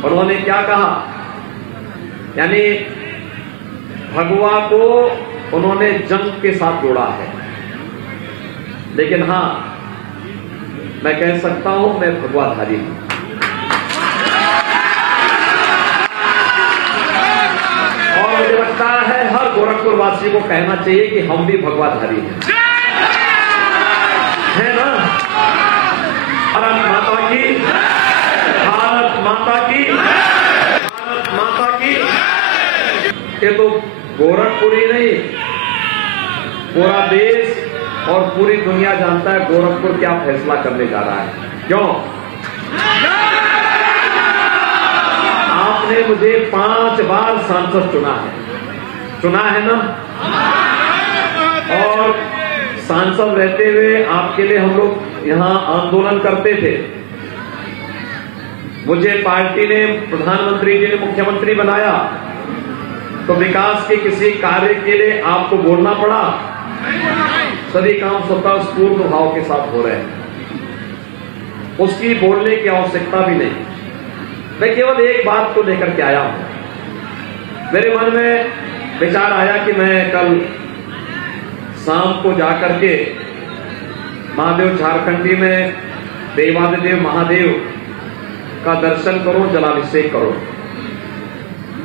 उन्होंने क्या कहा, यानी भगवा को उन्होंने जंग के साथ जोड़ा है। लेकिन हां, मैं कह सकता हूं मैं भगवाधारी हूं। और मुझे लगता है हर गोरखपुर वासी को कहना चाहिए कि हम भी भगवाधारी हैं, है ना? भारत माता की, भारत माता की, भारत माता की। ये तो गोरखपुर ही नहीं, पूरा देश और पूरी दुनिया जानता है गोरखपुर क्या फैसला करने जा रहा है। क्यों? आपने मुझे 5 बार सांसद चुना है ना? और सांसद रहते हुए आपके लिए हम लोग यहां आंदोलन करते थे। मुझे पार्टी ने, प्रधानमंत्री जी ने मुख्यमंत्री बनाया तो विकास के किसी कार्य के लिए आपको बोलना पड़ा। सभी काम स्वतः स्फूर्त भाव के साथ हो रहे हैं, उसकी बोलने की आवश्यकता भी नहीं। मैं केवल एक बात को लेकर के आया हूं। मेरे मन में विचार आया कि मैं कल शाम को जाकर के महादेव झारखंडी में देवादिदेव महादेव का दर्शन करो, जलाभिषेक करो।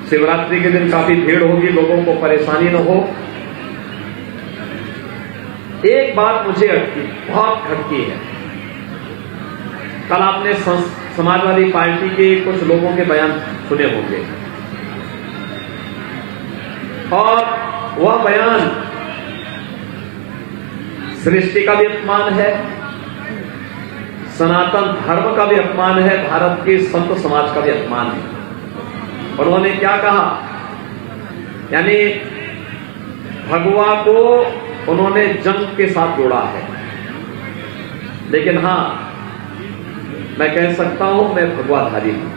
शिवरात्रि के दिन काफी भीड़ होगी, लोगों को परेशानी न हो। एक बात मुझे बहुत खटकी है। कल आपने समाजवादी पार्टी के कुछ लोगों के बयान सुने होंगे और वह बयान सृष्टि का भी अपमान है, सनातन धर्म का भी अपमान है, भारत के संत समाज का भी अपमान है। उन्होंने क्या कहा, यानी भगवा को उन्होंने जंग के साथ जोड़ा है। लेकिन हां, मैं कह सकता हूं मैं भगवाधारी हूं।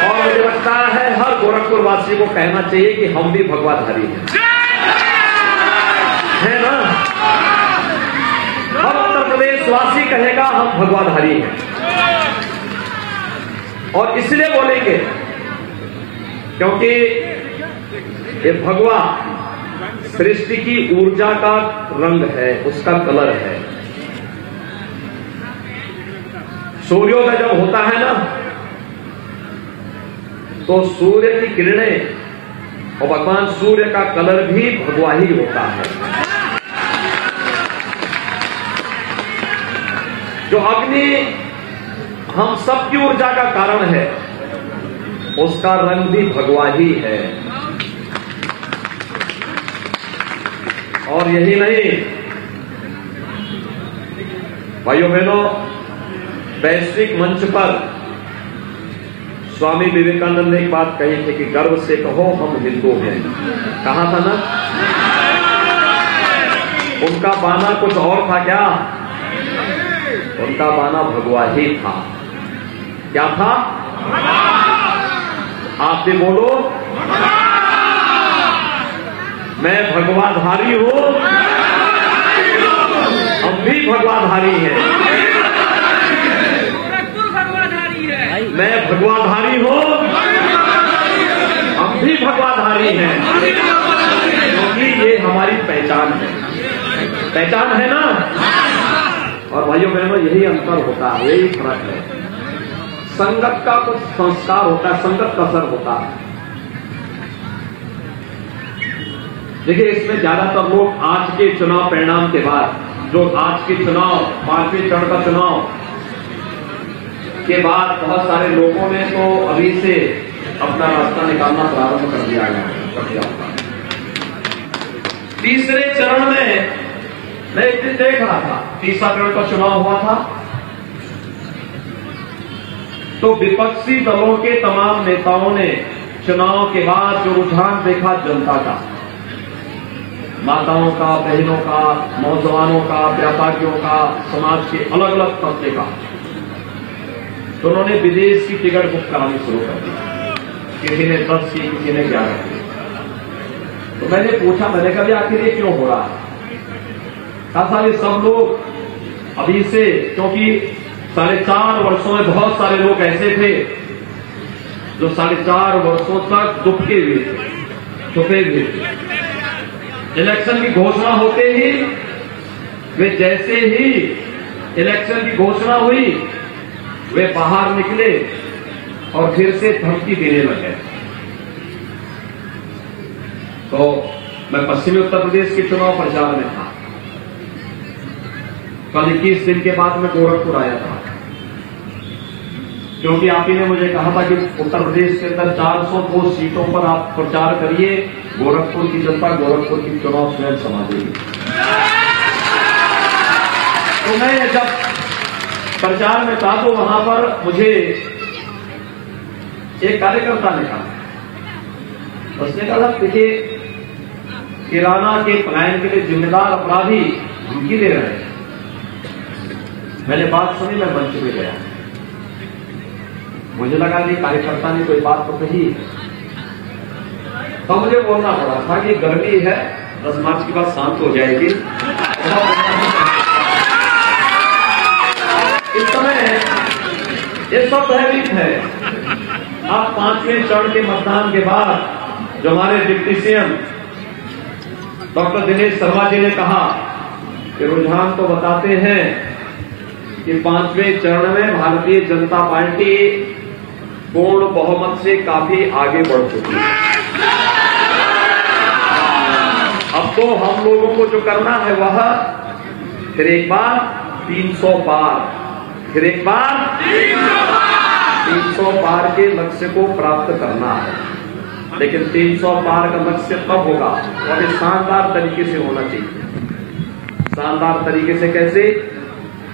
और मुझे लगता है हर गोरखपुर वासी को कहना चाहिए कि हम भी भगवाधारी हैं, है ना? हर उत्तर प्रदेश वासी कहेगा हम भगवाधारी हैं। और इसलिए बोलेंगे क्योंकि ये भगवा सृष्टि की ऊर्जा का रंग है, उसका कलर है। सूर्योदय जब होता है ना, तो सूर्य की किरणें और भगवान सूर्य का कलर भी भगवा ही होता है। जो अग्नि हम सबकी ऊर्जा का कारण है, उसका रंग भी भगवा ही है। और यही नहीं भाइयों बहनों, वैश्विक मंच पर स्वामी विवेकानंद ने एक बात कही थी कि गर्व से कहो हम हिंदू हैं। कहा था ना? उनका बाना कुछ और था क्या? उनका बाना भगवा ही था। क्या था? आप भी बोलो, मैं भगवाधारी हूं, हम भी भगवाधारी हैं। मैं भगवाधारी हूं, हम भी भगवाधारी हैं, क्योंकि ये हमारी पहचान है। पहचान है ना? और भाइयों बहनों, यही अंतर होता है, यही फर्क है। संगत का कुछ संस्कार होता है, संगत का असर होता है। देखिए, इसमें ज्यादातर लोग आज के चुनाव परिणाम के बाद, जो आज के चुनाव 5वें चरण का चुनाव के बाद बहुत सारे लोगों ने तो अभी से अपना रास्ता निकालना प्रारंभ कर दिया है। तीसरे चरण में मैं एक दिन देख रहा था, तीसरा चरण का चुनाव हुआ था, तो विपक्षी दलों के तमाम नेताओं ने चुनाव के बाद जो रुझान देखा जनता का, माताओं का, बहनों का, नौजवानों का, व्यापारियों का, समाज के अलग अलग तबके का, तो उन्होंने विदेश की टिकट बुक करानी शुरू कर दी। किसी ने 10 की, किसी ने 11 की। तो मैंने पूछा, मैंने कहा आखिर ये क्यों हो रहा है? कहा साले सब लोग अभी से, क्योंकि 4.5 वर्षों में बहुत सारे लोग ऐसे थे जो 4.5 वर्षों तक दुबके हुए थे, छुपे हुए थे। इलेक्शन की घोषणा होते ही वे, जैसे ही इलेक्शन की घोषणा हुई, वे बाहर निकले और फिर से धमकी देने लगे। तो मैं पश्चिमी उत्तर प्रदेश के चुनाव प्रचार में था। कल 21 दिन के बाद मैं गोरखपुर आया था, क्योंकि आप ही ने मुझे कहा था कि उत्तर प्रदेश के अंदर 402 सीटों पर आप प्रचार करिए, गोरखपुर की जनता गोरखपुर की चुनाव स्वयं संभालेगी। तो मैं जब प्रचार में था तो वहां पर मुझे एक कार्यकर्ता ने कहा, उसने कहा देखिए, किराना के पलायन के लिए जिम्मेदार अपराधी धमकी दे रहे हैं। मैंने बात सुनी, मैं मंच में गया, मुझे लगा कि कार्यकर्ता ने कोई बात तो कही, तो मुझे बोलना पड़ा था कि गर्मी है, 10 मार्च के बाद शांत हो जाएगी। इस समय ये सब भयभीत है। अब 5वें चरण के मतदान के बाद जो हमारे deputy CM doctor Dinesh Sharma ji ने कहा कि रुझान तो बताते हैं कि 5वें चरण में भारतीय जनता पार्टी पूर्ण बहुमत से काफी आगे बढ़ चुकी है। अब तो हम लोगों को जो करना है वह फिर एक बार 300 पार, फिर एक बार 300 पार के लक्ष्य को प्राप्त करना है। लेकिन 300 पार का लक्ष्य तब होगा और ये शानदार तरीके से होना चाहिए। शानदार तरीके से कैसे?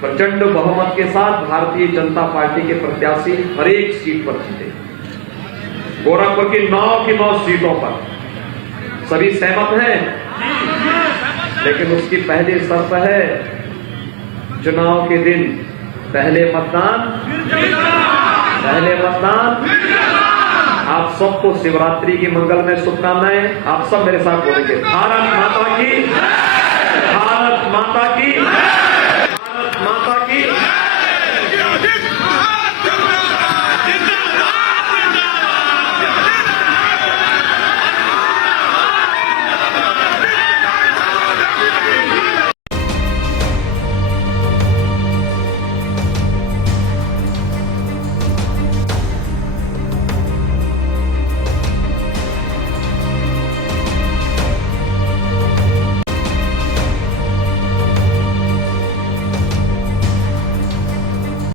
प्रचंड बहुमत के साथ भारतीय जनता पार्टी के प्रत्याशी हर एक सीट पर जीते। गोरखपुर की 9 सीटों पर सभी सहमत हैं, लेकिन उसकी पहली शर्त है चुनाव के दिन पहले मतदान। आप सबको शिवरात्रि की मंगलमय शुभकामनाएं। आप सब मेरे साथ बोलेंगे, भारत माता की, भारत माता की।